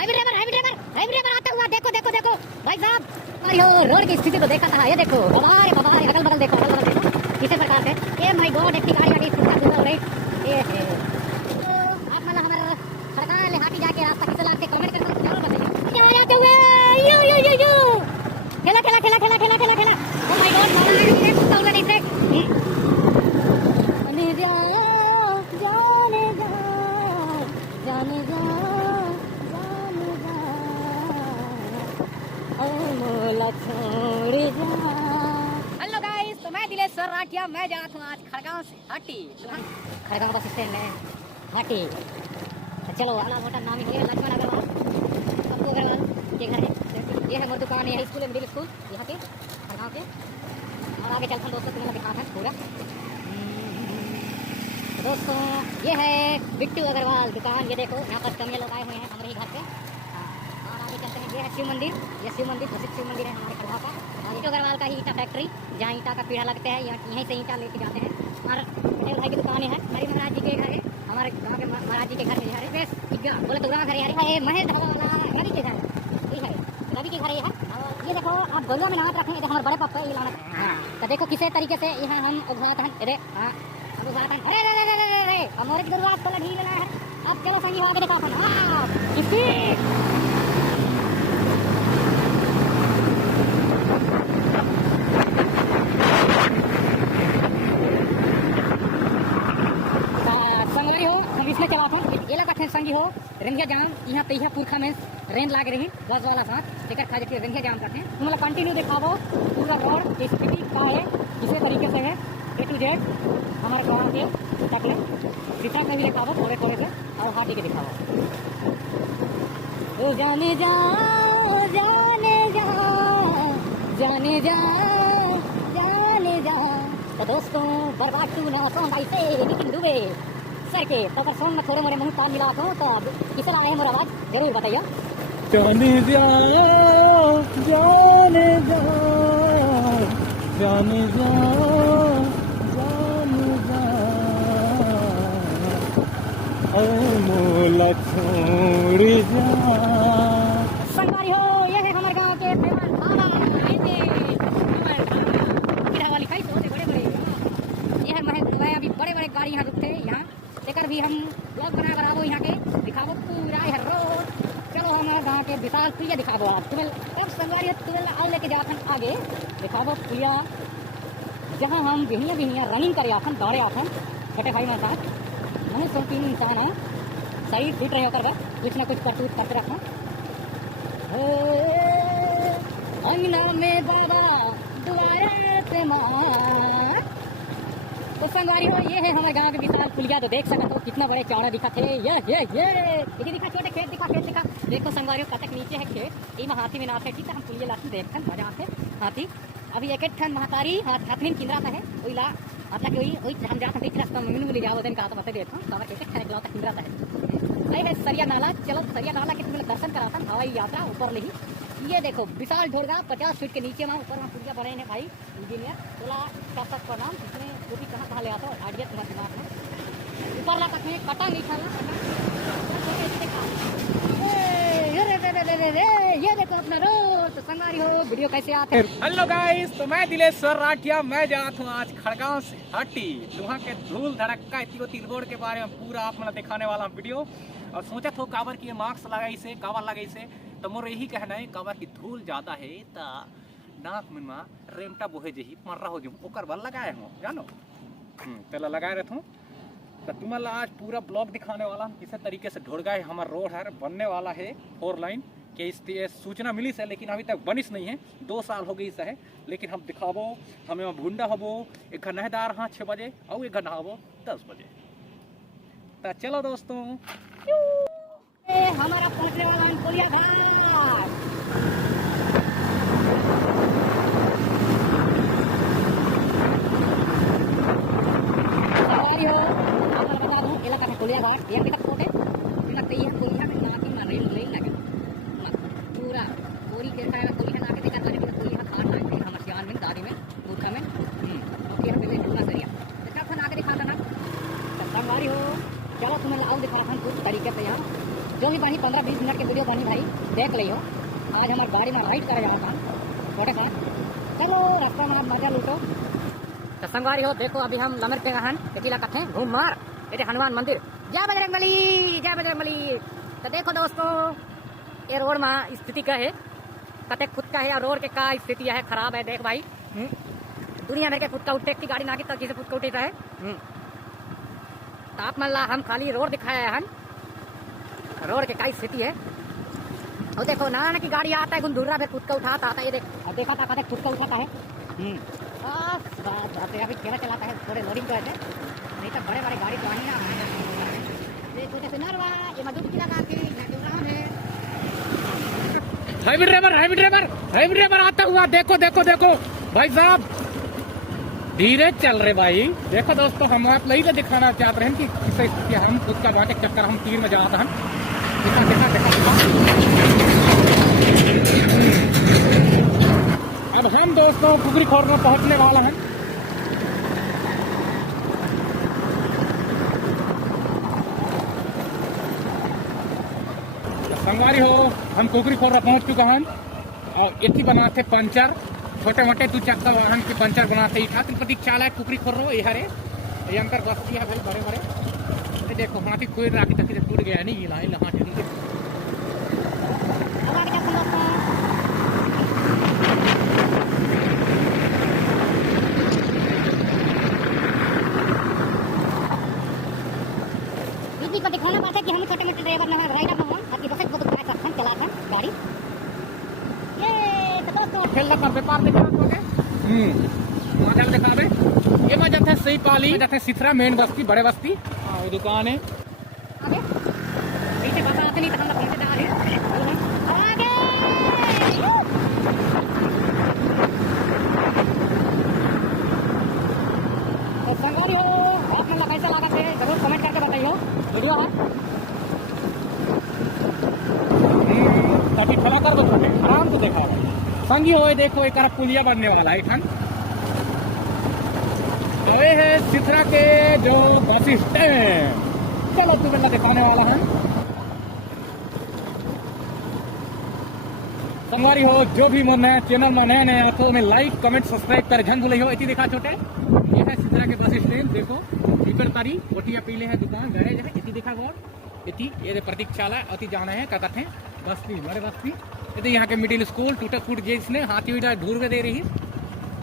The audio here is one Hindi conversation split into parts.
ड्राइवर आता हुआ, देखो देखो देखो भाई साहब। अरे रोड की स्थिति तो देखा था, ये देखो बाबा अगल बगल देखो, किसी प्रकार से ये माय गॉड एक गाड़ी आगे हो रही ये है। तो आप मतलब हमारा सरकार ले हाथी जाके रास्ता कैसे लगते कमेंट करके जरूर बताइए। खेला खेला खेला खेला खेला खेला खेला ओ माय गॉड मारा कुत्ता उड़ा नहीं थे। जाने जा जाने जा जाने जा जाने जा ओ मोला छोड़ जा। हेलो गाइस, तो मैं दिलेश्वर राठिया, मैं जा रहा हूँ आज खड़गांव से हाटी। खड़गांव बस स्टैंड है हाटी। तो चलो वाला मोटा नाम ही है लक्ष्मण अग्रवाल, पप्पू अग्रवाल के घर है। ये है मोर दुकान, ये स्कूल है, मिडिल स्कूल यहाँ के खड़गांव के। और आगे चलते हैं दोस्तों, तुम्हें दिखा है पूरा। दोस्तों ये है बिट्टू अग्रवाल दुकान, ये देखो यहाँ पर कमियाँ लोग आए हुए हैं हमारे ही घर पे। और आगे चलते हैं, ये है शिव मंदिर, ये शिव मंदिर प्रसिद्ध शिव मंदिर है हमारे खड़गांव का। और बिट्टू अग्रवाल का ही ईटा फैक्ट्री, जहाँ ईटा का पीढ़ा लगते हैं, यहीं से ईटा लेके जाते हैं। और पटेल भाई की दुकान है, हमारी महाराज जी के घर है, हमारे गाँव के महाराज जी के घर है। बोले तो घर है महेश ढाबा वाला रवि के घर है, रवि के घर है। ये देखो आप गलुआ में नाम रखें, हमारे बड़े पापा ये लाना। तो देखो किसी तरीके से यहाँ हम उघाते हैं। अरे हाँ अब उघाते हैं, अरे हमारे की जरूरत को ढील लेना है। अब चलो संगी आगे दिखाओ संगरी हो हम इसमें चलाते हैं। ये लगा संगी हो रंगिया जाम यहाँ पे पुरखा में रेंज लागे रही बस वाला साथ टिकट खा जाती है, रंगिया जाम करते हैं। मतलब कंटिन्यू दिखाओ पूरा रोड की स्थिति क्या है, इसी तरीके से है A to Z हमारे गाँव के तक में। सीता में भी दिखाओ थोड़े थोड़े से, और हाथी के दिखाओ। ओ जाने जा जाने जा जाने जा जाने जा। तो दोस्तों बर्बाद तू ना सो ऐसे लेकिन डूबे सर के तो पर सोन में थोड़े मोरे मुंह कान मिला हो तो किसे आए मोर आवाज जरूर बताइए। जाने जा जाने जा जाने जा जाने जा ओ मोला छोड़ जा। संगवारी हो ये है हमारे गांव के फेमस ढाबा वाली खाई तो बड़े बड़े ये है मैं अभी बड़े बड़े गाड़ी यहाँ रुकते हैं, यहाँ लेकर भी हम ब्लॉग बना कर आओ यहाँ के दिखाओ पूरा है रोड। चलो हमारे गाँव के विशाल पुलिया दिखाओ आप तुम्हें। अब संगवारी तुम्हें आओ लेके जाओ आगे दिखाओ पुलिया, जहाँ हम बिहिया रनिंग करे आखन दौड़े आखन छोटे भाई मेरे साथ मैंने सब 3 इंसान है सही फिट रहे होकर कुछ ना कुछ करतूत करते रखना। अंगना में बाबा दुआरा पे मार। तो संगवारी हो ये है हमारे गांव के विशाल पुलिया, तो देख सकते हो कितना बड़े चौड़ा दिखा थे। ये दिखा छोटे खेत दिखा देखो संगवारी हो कतक नीचे है खेत, इमा हाथी में नाथ है। ठीक है हम पुलिया लाते देखते हैं मजा आते हाथी। अभी एक ठन महतारी हाथ में किंद्रा है वही ला मतलब वही हम जाते हैं रास्ता में मिल जाओ दिन का तो बता देता हूँ बाबा कैसे खाने के लाता किंद्रा है। भाई सरिया नाला, चलो सरिया नाला के तुम्हें दर्शन कराता हवाई यात्रा ऊपर ले ही। ये देखो विशाल ढोलगा 50 फीट के नीचे में ऊपर वहाँ पुलिया बने हैं भाई इंजीनियर बोला का प्रणाम। इसमें वो भी कहाँ ले आता हो आइडिया तुम्हारे दिमाग में ऊपर ला तक में कटा नहीं खाना। ये देखो अपना रोड तो संगवारी हो वीडियो कैसे आते हैं। हेलो गाइस, तो मैं दिलेश्वर राठिया, मैं जा रहा हूँ आज खड़गांव से हाटी। वहाँ के धूल धड़क्का इतनी रोड के बारे में पूरा आप मतलब दिखाने वाला वीडियो। और सोचा था काबर की मास्क लगाई से काबर लगाई से, तो मोर यही कहना है काबर की धूल ज्यादा है तो नाक में रेमटा बोहे जही मर्रा हो जूँ ओकर बल लगाए हूँ जानो पहला लगाए रहता हूँ। तो तुम्हारा आज पूरा ब्लॉग दिखाने वाला हूँ किसी तरीके से ढोड़गा है हमारा रोड है बनने वाला है 4 लाइन के। इस सूचना मिली से लेकिन अभी तक बनिस नहीं है, 2 साल हो गई से है। लेकिन हम दिखाबो हमें भूडा हबो एक घर नहदार हाँ 6 बजे और एक घर नहाबो 10 बजे। तो चलो दोस्तों हमारा पहुंचने वाला है पुलिया घाट। संगवारी हो आप बता दूं इलाका है पुलिया घाट। ये तक कोटे लगते ही पुलिया में ना की मारे ले लगे पूरा पूरी के खाया पुलिया ना के देखा तो पुलिया घाट लाइन में हम सियान में दादी में मूर्खा में और फिर पहले ढूंढना सरिया देखा था आगे दिखाता ना। संगवारी हो चलो तुम्हें आओ दिखा रहा हूं कुछ तरीके से यहाँ जो भी बनी 15-20 मिनट के वीडियो बनी भाई देख लियो आज हमारी गाड़ी में राइड करे जाता छोटे सा चलो रास्ता में मजा लूटो तो संगवारी हो देखो अभी हम लमर पे गहन किला कथे घूम मार ये हनुमान मंदिर जय बजरंगबली जय बजरंगबली। तो देखो दोस्तों ये रोड में स्थिति क्या है कते खुद का है और रोड के का स्थिति है खराब है देख भाई दुनिया भर के खुद का उठे की गाड़ी ना की तक किसी खुद का उठे है आप मान ला हम खाली रोड दिखाया है रोड के का स्थिति है और देखो नाना की गाड़ी आता है गुंदूरा फिर खुद का उठाता आता है ये देखा था कते खुद का उठाता है अभी ठेला चलाता है थोड़े लोडिंग कर नहीं तो बड़े बड़े गाड़ी तो आनी ना हाईवे ड्राइवर आता हुआ देखो देखो देखो भाई साहब धीरे चल रहे भाई। देखो दोस्तों हम आप यही तो दिखाना चाहते हैं कि हम खुद का बाटे चक्कर हम तीर में जाता हम देखा देखा देखा देखा। अब हम दोस्तों कुकरी खोर में पहुंचने वाले हैं। संगवारी हो हम कुकरी खोर में पहुंच चुका हैं और इतनी बनाते पंचर छोटे मोटे तू चक्का वाहन के पंचर बनाते ही था तिरुपति चाला है कुकरी खोर रो ये हरे ये अंतर बस्ती है भाई बड़े बड़े ये देखो हाथी कोई राखी तक टूट गया नहीं लाई हाथी को दिखाना पड़ता है कि हम छोटे मोटे ड्राइवर ना राइडर ना ताकि बस को तो चला गाड़ी ये तो दोस्तों खेलना कर व्यापार देखा छोटे मजा दिखा दे ये मजा था सही पाली मजा था सिथरा मेन बस्ती बड़े बस्ती हां वो दुकान है आगे पीछे बाबा आते नहीं तो हम लोग पीछे डाल आगे तो संगवारी हो आपने लोग कैसा लगा थे जरूर कमेंट करके बताइए वीडियो है तभी खड़ा कर दो छोटे आराम से देखा संगी होए देखो एक तरफ पुलिया बनने वाला है ठन ये है सिथरा के जो बस स्टैंड चलो तुम्हें दिखाने वाला है। संगवारी हो जो भी मन है चैनल में नए नए तो में लाइक कमेंट सब्सक्राइब कर झन भूल हो इति देखा छोटे ये है सिथरा के बस स्टैंड देखो टिकट तारी गोटिया पीले है दुकान गैरेज है इति देखा गौर इति ये प्रतीक्षालय अति जाना है क्या कहते हैं बस्ती बड़े बस्ती ये यहाँ के मिडिल स्कूल टूटा फूट जिसने हाथी उड़ा ढूर में दे रही है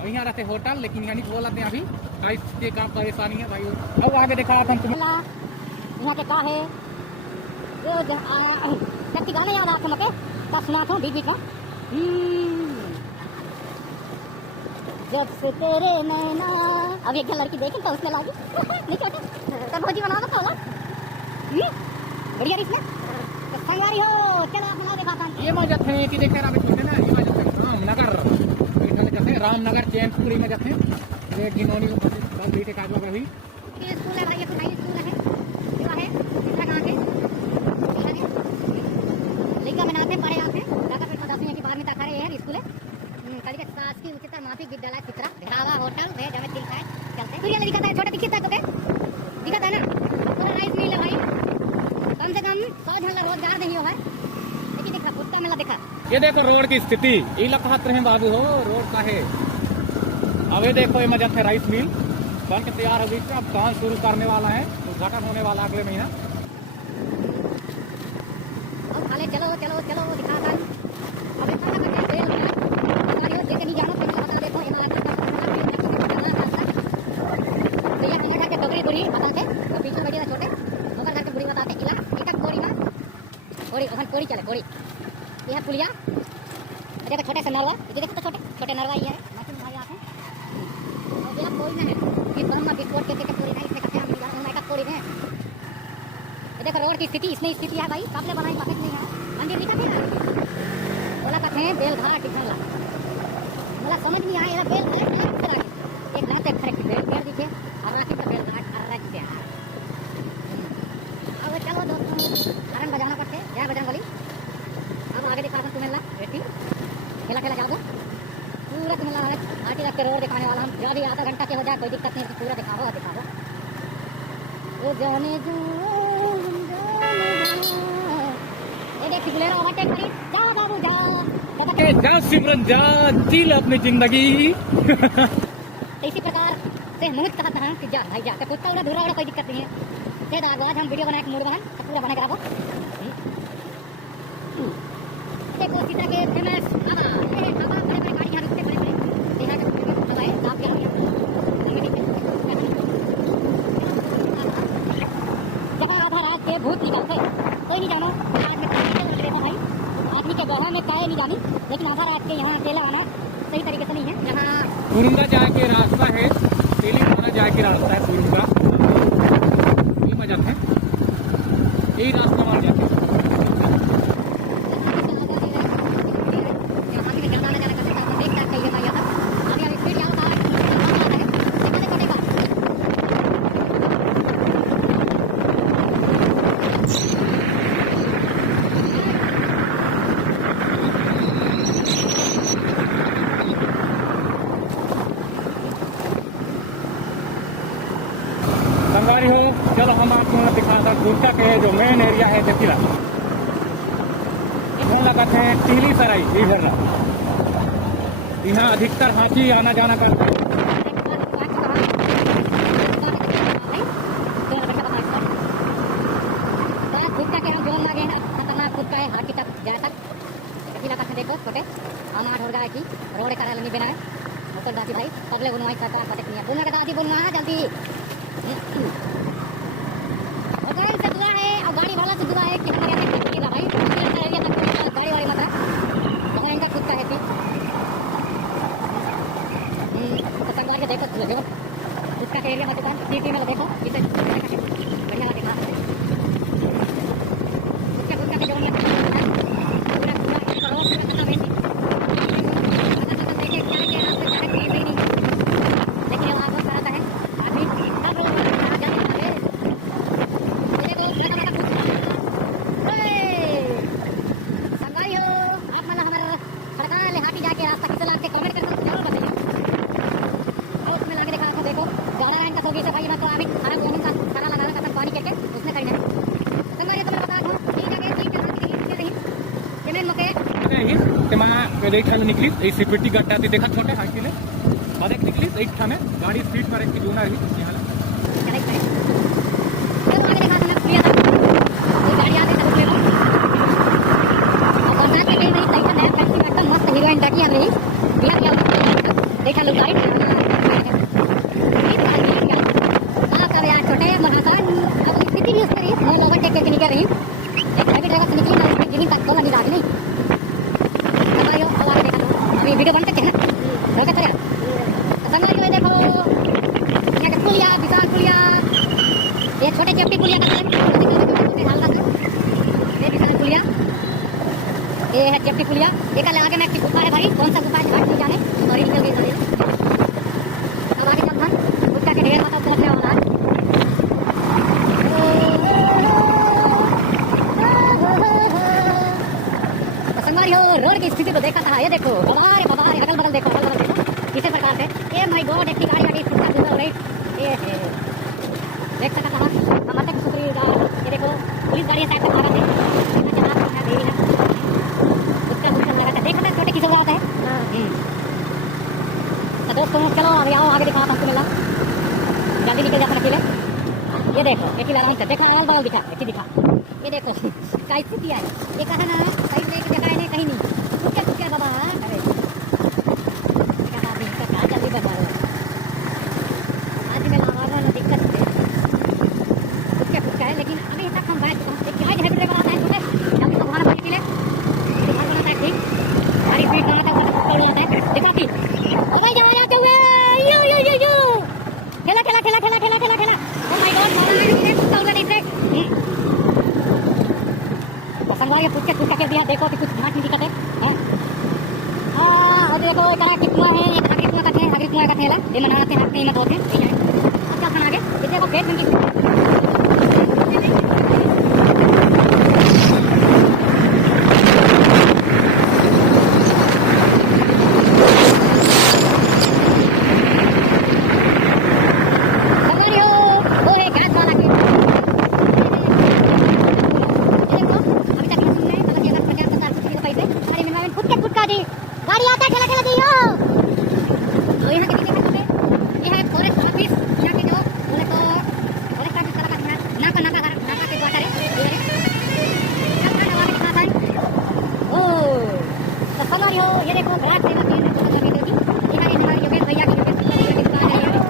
और यहाँ रहते होटल लेकिन यहाँ नहीं बोलाते अभी प्राइस के काम परेशानी है भाई। अब आगे देखा हम तुम्हें यहाँ के का है जब गाना याद आता मके तब सुना था बीच बीच में जब से तेरे नैना अब एक लड़की देखी तो उसने लागी नहीं कहते तब भोजी बनाना था बढ़िया इसमें संगवारी हो चलो आप बना दिखाता ये मजा थे कि देखे ना छोटे ना ये मजा थे रामनगर जैसे रामनगर चैनपुरी में जैसे ये घिनौनी में बस बेटे काज लग रही ये स्कूल है भाई ये तो नई स्कूल है जो है कितना कहां के लड़का बनाते पढ़े आते दादा फिर 10वीं की 12वीं तक खड़े हैं स्कूल है कल के शासकीय उच्चतर माध्यमिक विद्यालय चित्रा ढाबा होटल वे जमे दिल का चलते सूर्य दिखाता है छोटा दिखता है दिखाता है ना पूरा राइस मिल है भाई कम से कम 100 जन रोजगार नहीं हुआ है लेकिन देखा कुत्ता मेला देखा ये देखो रोड की स्थिति ये लखत रहे बाबू हो रोड का है। अब ये देखो ये मजा थे राइस मिल बन के तैयार हो गई अब काम शुरू करने वाला है उद्घाटन होने वाला अगले महीना। अब खाले चलो चलो चलो दिखा था अब इतना करके तेल गाड़ियों लेके नहीं जाना पड़ेगा बता देखो हमारा भैया कने जाके डोगरी बुरी बताते तो पीछे बैठी ना छोटे मगर जाके बुरी बताते इला एक कोड़ी में कोड़ी अपन कोड़ी चले कोड़ी ये है पुलिया देखो छोटे से नरवा ये देखो तो छोटे छोटे नरवा ये है मासूम भाई आते और ये कोई ना है ये बम में विस्फोट के कोड़ी नहीं इसमें कच्चे हम जाना एक कोड़ी में देखो रोड की स्थिति इसमें स्थिति है भाई काफले बनाई पकड़ नहीं है मंदिर दिखा थे बोला कहते हैं बेलघाट टिकला बोला समझ नहीं आया ये बेलघाट एक रहते खड़े बेल दिखे और राखी का बेलघाट रख दिया अब चलो दोस्तों हरन बजाना पड़ते जय बजरंगबली। अब आगे दिखा तुम्हें ला रेटी खेला खेला जाओ पूरा तुम्हें आटी रख के रोड दिखाने वाला हम जब भी आधा घंटा के हो जाए कोई दिक्कत नहीं पूरा दिखाओ दिखाओ वो जाने जो देख बुलेरो ओवरटेक करी जा बाबू जा के जा सिमरन जा जी लो अपनी जिंदगी। तो इसी प्रकार से हम कहते हैं कि जा भाई जा तो कुत्ता उड़ा धुरा उड़ा कोई दिक्कत नहीं है। फिर आज हम वीडियो बनाए मूड बना तो पूरा बना करा देखो सीता के फेमस बाबा ये बाबा बड़े बड़े गाड़ी यहाँ रुकते बड़े बड़े यहाँ के दबाए आप क्या जगह आधा रात के भूत निकलते कोई नहीं जानो आज में क्या लग रहा भाई आदमी के बहा में काय नहीं जानी लेकिन आधा रात के यहाँ अकेला आना सही तरीके से नहीं है। यहाँ कुरुंगा जाके रास्ता है, तेलंगाना जाके रास्ता है कुरुंगा, ये मजा है, यही रास्ता मार जाते हैं। संगवारी हो चलो हम आपको दिखाता गुरका के जो मेन एरिया है देखिला लगाते हैं टीली सराई इधर यहाँ अधिकतर हाथी आना जाना करते हैं। देखो छोटे हमारा ढोल गया कि रोड का नहीं बनाए मुसल दादी भाई अगले बुनवाई सरकार पटक नहीं है बुनना का दादी बुनना है जल्दी और गाड़ी से दुआ है और गाड़ी वाला से दुआ है कि हमारे यहाँ तक भाई एरिया तक गाड़ी वाली मत है इनका खुद का है थी तो संगवार के देखो देखो खुद का एरिया में दुकान सिटी में देखो इसे बढ़िया दिखा उसके खुद का जो निकली सिक्योरिटी गार्ड आती देखा छोटे हाथी ने अरे निकली एक थाने गाड़ी स्पीड पर एक जोना रही यहाँ मस्त हीरोइन टाकी आ रही देखा लोग गाड़ी छोटे महासान स्थिति भी उस करी मैं ओवरटेक करके निकल रही एक हैवी ड्राइवर से निकली मैं गिरिंग तक तो नहीं नहीं वीडियो बनते हैं ना देखो संगवारी में देखो ये पुलिया विशाल पुलिया ये छोटे चपटी पुलिया का ये विशाल पुलिया ये है चपटी पुलिया एक आगे में गुफा है भाई कौन सा गुफा है घाट नहीं जाने और निकल गई अब आगे चलता गुप्ता के ढेर मतलब रखने वाला संगवारी हो रोड की स्थिति तो देखा था ये देखो बबारे अगल बगल देखो इसी प्रकार से ये माय गॉड एक गाड़ी गाड़ी फुटता हुआ राइट ये देख सकता था हमारे तक सुधरी ये देखो पुलिस गाड़ी साइड तक आ रही है उसका लगा था देखा था छोटे किसी बात है तो दोस्तों चलो अभी आओ आगे दिखाओ हमको मिला जल्दी निकल जाता अकेले ये देखो एक ही लगाऊं देखो ऑल बॉल दिखा एक ही दिखा ये देखो कैसे दिया है ये कहा ना सही में जगह है कहीं नहीं क्या बाबा अरे क्या जल्दी बता आज में लावा दिक्कत है कुछ है लेकिन अभी तक हम बैठ एक क्या है ड्राइवर आता है छोटे जल्दी तो हमारा पानी ले दुकान बनाता है ठीक गाड़ी स्पीड बनाता है पकड़ लेता है दिखाती अरे जा या चल यो खेला ओ माय गॉड मारा है कुत्ता उड़ा नहीं से संगवारी पूछ के दिया देखो कि कुछ घाट नहीं दिखत है और देखो कहाँ कितना है ये कितना का थैला ये मनाते हाथ नहीं मत होते ठीक है अब क्या खाना आगे ये देखो पेट में ये देखो ग्राहक सेवा केंद्र तो वीडियो की यहाँ ये हमारे योगेश भैया की योगेश भैया की दुकान है यहाँ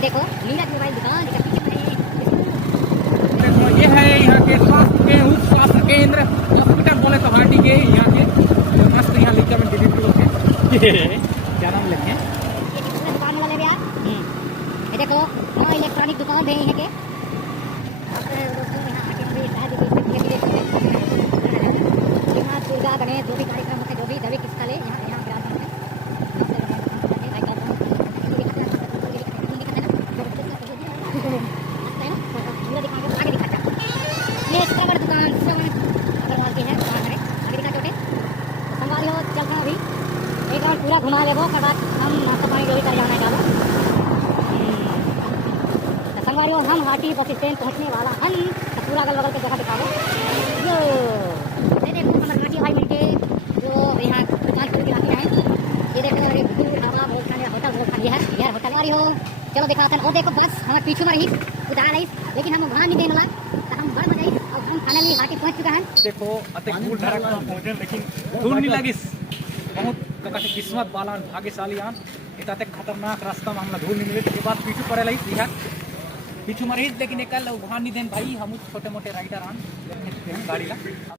देखो नीरज मोबाइल दुकान देखो ये है यहाँ के स्वास्थ्य के उप स्वास्थ्य केंद्र हॉस्पिटल बोले तो हाटी के यहाँ के मस्त यहाँ लिखा में डिलीवरी होते हैं क्या नाम लिखे दुकान वाले भी यार ये देखो हाँ इलेक्ट्रॉनिक दुकान है यहाँ के दुर्गा गणेश जो भी कार्यक्रम होते जो भी दवी किसका ले यहाँ यहाँ ये इसका बड़ा दुकान अग्रवाल की है आगे दिखा छोटे संगवारी हो चलता अभी एक राउंड पूरा घुमा ले वो के बाद हम नाश्ता पानी जो भी कर जाना है डालो संगवारी हो हम हाटी बस स्टैंड पहुँचने वाला हम तो पूरा अगल बगल की जगह दिखा दो यो ये देखो हमारे लड़की भाई मिलके जो यहाँ दुकान खुल दिखाती है ये देखो ढाबा बहुत खाने होटल बहुत खाने है होटल वाली हो चलो दिखाते हैं और देखो बस हमारे पीछे में रही उधार रही लेकिन हम वहाँ नहीं देने वाला तो हम बढ़ जाए और हम फाइनली हाटी पहुँच चुका है देखो अते धूल धड़क में पहुंचे लेकिन धूल नहीं लगी बहुत ककटे किस्मत वाला भाग्यशाली आन इताते खतरनाक रास्ता में हमला धूल नहीं मिले के बाद पीछू पड़े लई सीधा पीछू में रही लेकिन एक वहाँ नहीं देन भाई हम छोटे मोटे राइडर आन गाड़ी ला